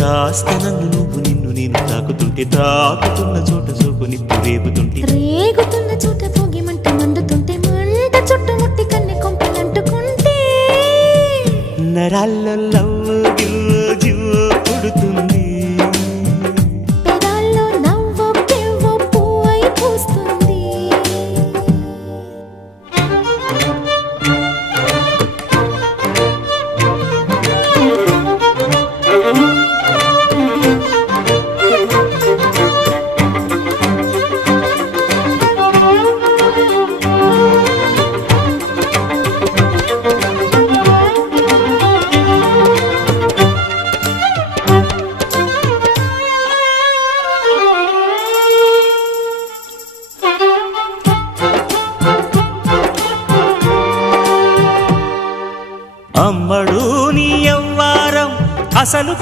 కాస్త నన్ను నువ్వు నిన్ను నేను తాకుతుంటే తాకుతున్న చోట సోకు నిప్పు రేపుతుంటే రేగుతున్న చోట పోగి మంట మండుతుంటే మంట చుట్టుముట్టి కన్నె కొంపలంటుకుంటే నరాల్లో లవ్వు గివ్వు జివ్వు పుడుతుంది పెదాల్లో నవ్వు పెవ్వు పువ్వై పూస్తుంది అమ్మడు నీ యవ్వారం అసలు